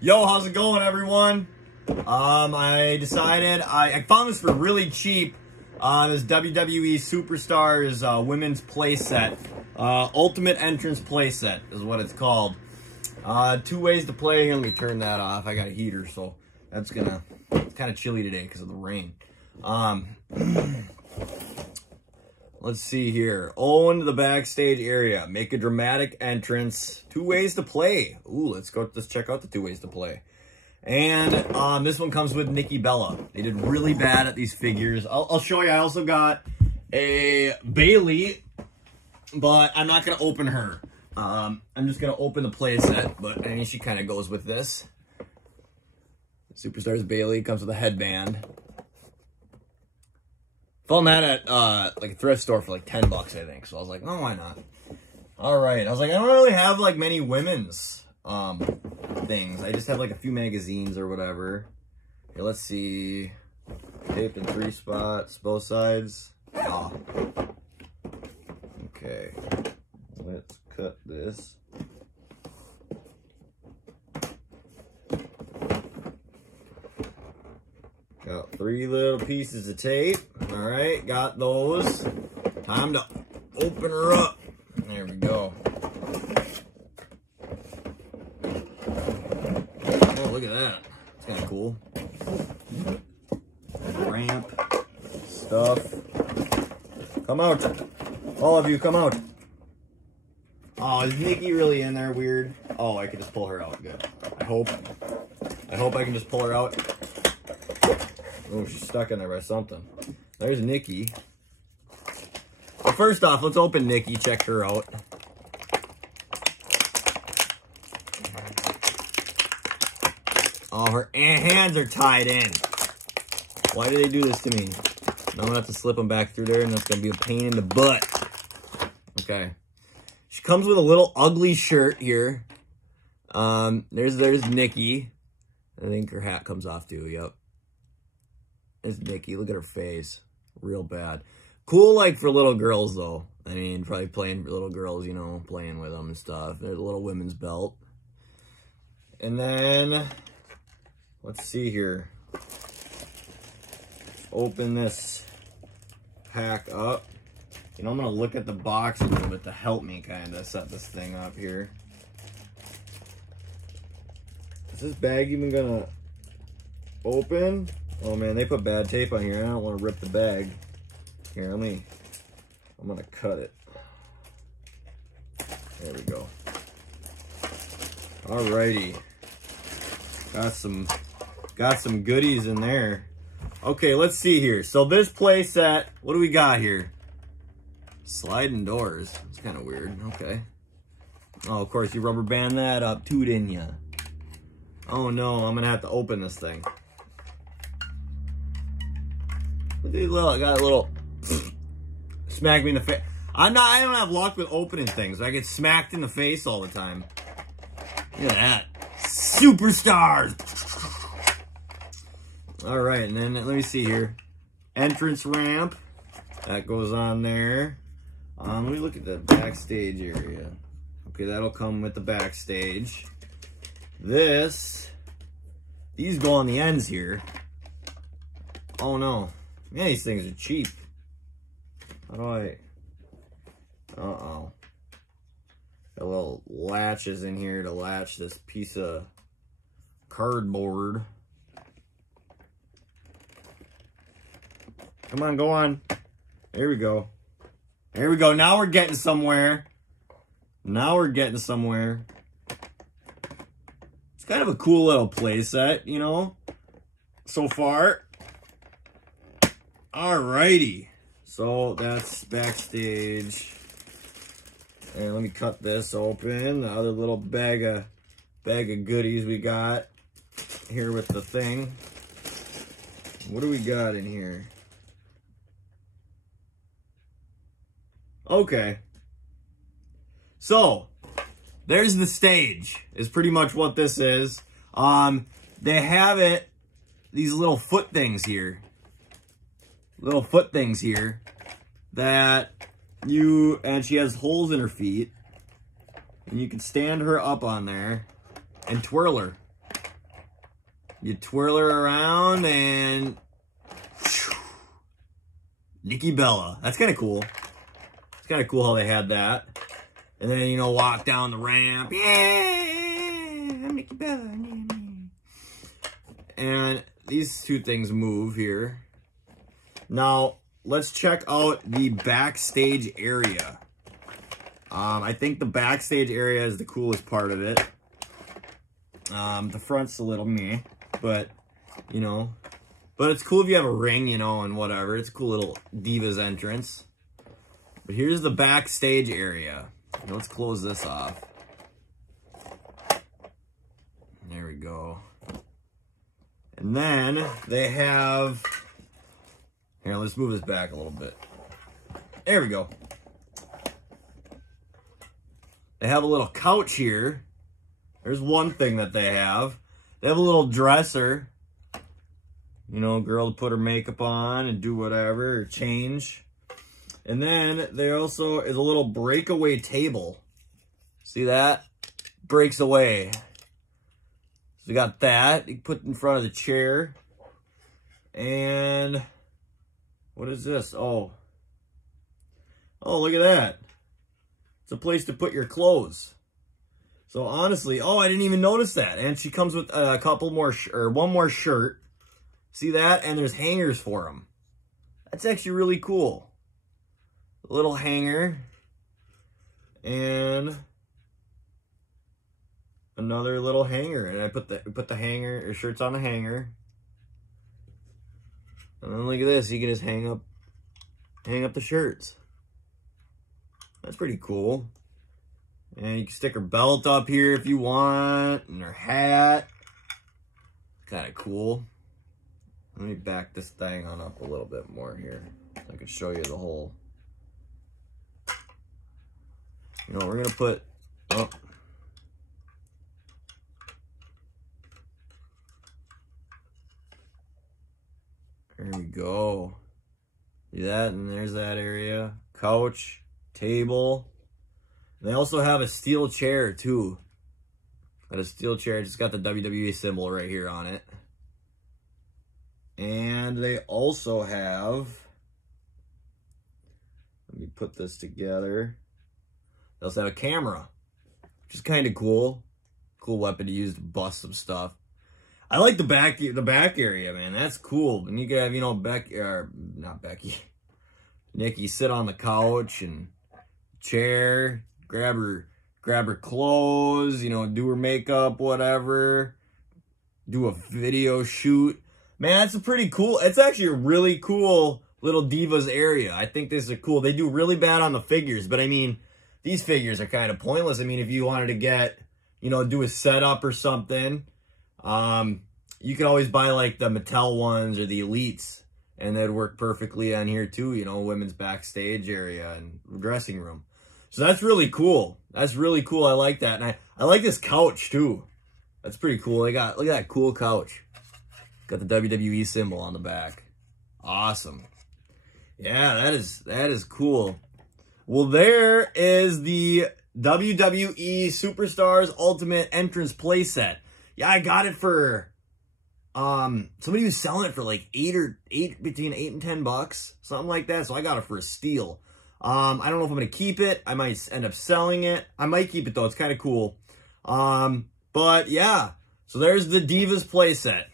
Yo, how's it going, everyone? I decided I found this for really cheap. This WWE Superstars women's playset, Ultimate Entrance playset is what it's called. 2 ways to play. Here, let me turn that off. I got a heater, so that's gonna. It's kind of chilly today because of the rain. Let's see here. Own the backstage area. Make a dramatic entrance. 2 ways to play. Ooh, let's check out the 2 ways to play. And this one comes with Nikki Bella. They did really bad at these figures. I'll show you. I also got a Bailey, but I'm not gonna open her. I'm just gonna open the playset, but I mean she kind of goes with this. Superstars Bailey comes with a headband. Found that at like a thrift store for like 10 bucks, I think. So I was like, oh, why not? All right. I was like, I don't really have like many women's things. I just have like a few magazines or whatever. Here, let's see. Taped in 3 spots, both sides. Oh. Okay. Let's cut this. Got 3 little pieces of tape. All right, got those. Time to open her up. There we go. Oh, look at that. It's kind of cool. Ramp. Stuff. Come out. All of you, come out. Oh, is Nikki really in there? Weird. Oh, I can just pull her out. Good. I hope I can just pull her out. Oh, she's stuck in there by something. There's Nikki. Well, first off, let's open Nikki. Check her out. Oh, her hands are tied in. Why do they do this to me? Now I'm going to have to slip them back through there, and that's going to be a pain in the butt. Okay. She comes with a little ugly shirt here. There's Nikki. I think her hat comes off too. Yep. There's Nikki. Look at her face. Real bad. Cool, like, for little girls, though. I mean, probably playing for little girls, you know, playing with them and stuff. There's a little women's belt. And then, let's see here. Open this pack up. You know, I'm going to look at the box a little bit to help me kind of set this thing up here. Is this bag even going to open? Oh man, they put bad tape on here. I don't want to rip the bag. Here, I'm gonna cut it. There we go. Alrighty. Got some goodies in there. Okay, let's see here. So this play set, what do we got here? Sliding doors. It's kind of weird. Okay. Oh, of course, you rubber band that up too, didn't ya? Oh no, I'm gonna have to open this thing. I got a little smack me in the face. I don't have luck with opening things. I get smacked in the face all the time. Look at that. Superstars. All right, and then let me see here. Entrance ramp. That goes on there. Let me look at the backstage area. Okay, that'll come with the backstage. These go on the ends here. Oh no. Yeah, these things are cheap. How do I... Uh-oh. Got little latches in here to latch this piece of cardboard. Come on, go on. There we go. There we go. Now we're getting somewhere. Now we're getting somewhere. It's kind of a cool little playset, you know, so far. Alrighty, so that's backstage. And let me cut this open. The other little bag of goodies we got here with the thing. What do we got in here? Okay. So, there's the stage, is pretty much what this is. They have these little foot things here. That and she has holes in her feet. And you can stand her up on there and twirl her. You twirl her around and Nikki Bella. That's kind of cool. It's kind of cool how they had that. And then, you know, walk down the ramp. Yeah, I'm Nikki Bella. And these two things move here. Now, let's check out the backstage area. I think the backstage area is the coolest part of it. The front's a little meh, but, you know. But it's cool if you have a ring, you know, and whatever. It's a cool little Divas entrance. But here's the backstage area. Let's close this off. There we go. And then they have... Here, let's move this back a little bit. There we go. They have a little couch here. There's one thing that they have. They have a little dresser. You know, girl to put her makeup on and do whatever, or change. And then there also is a little breakaway table. See that? Breaks away. So we got that. You can put in front of the chair. And what is this? Oh, look at that. It's a place to put your clothes. So honestly, oh, I didn't even notice that. And she comes with a couple more, or one more shirt. See that? And there's hangers for them. That's actually really cool. A little hanger. And another little hanger. And I put the hanger, or shirts on the hanger. And then look at this. You can just hang up the shirts. That's pretty cool. And you can stick her belt up here if you want, and her hat. Kind of cool. Let me back this thing on up a little bit more here, so I can show you the whole. You know, we're gonna put. Oh. There we go. See that? And there's that area. Couch, table. And they also have a steel chair too. Got a steel chair. It's got the WWE symbol right here on it. And they also have, let me put this together. They also have a camera, which is kind of cool. Cool weapon to use to bust some stuff. I like the back area, man. That's cool. And you can have, you know, Nikki sit on the couch and chair, grab her clothes, you know, do her makeup, whatever. Do a video shoot. Man, it's it's actually a really cool little Divas area. I think this is cool. They do really bad on the figures, but I mean, these figures are kind of pointless. I mean, if you wanted to get, you know, do a setup or something, you could always buy like the Mattel ones or the Elites, and they'd work perfectly on here too, you know, women's backstage area and dressing room. So that's really cool. That's really cool. I like that. And I like this couch too. That's pretty cool. Look at that cool couch. Got the WWE symbol on the back. Awesome. Yeah, that is cool. Well, there is the WWE Superstars Ultimate Entrance playset. Yeah, I got it for somebody was selling it for like between $8 and $10, something like that. So I got it for a steal. I don't know if I'm gonna keep it. I might end up selling it. I might keep it though. It's kind of cool. But yeah, so there's the Divas playset.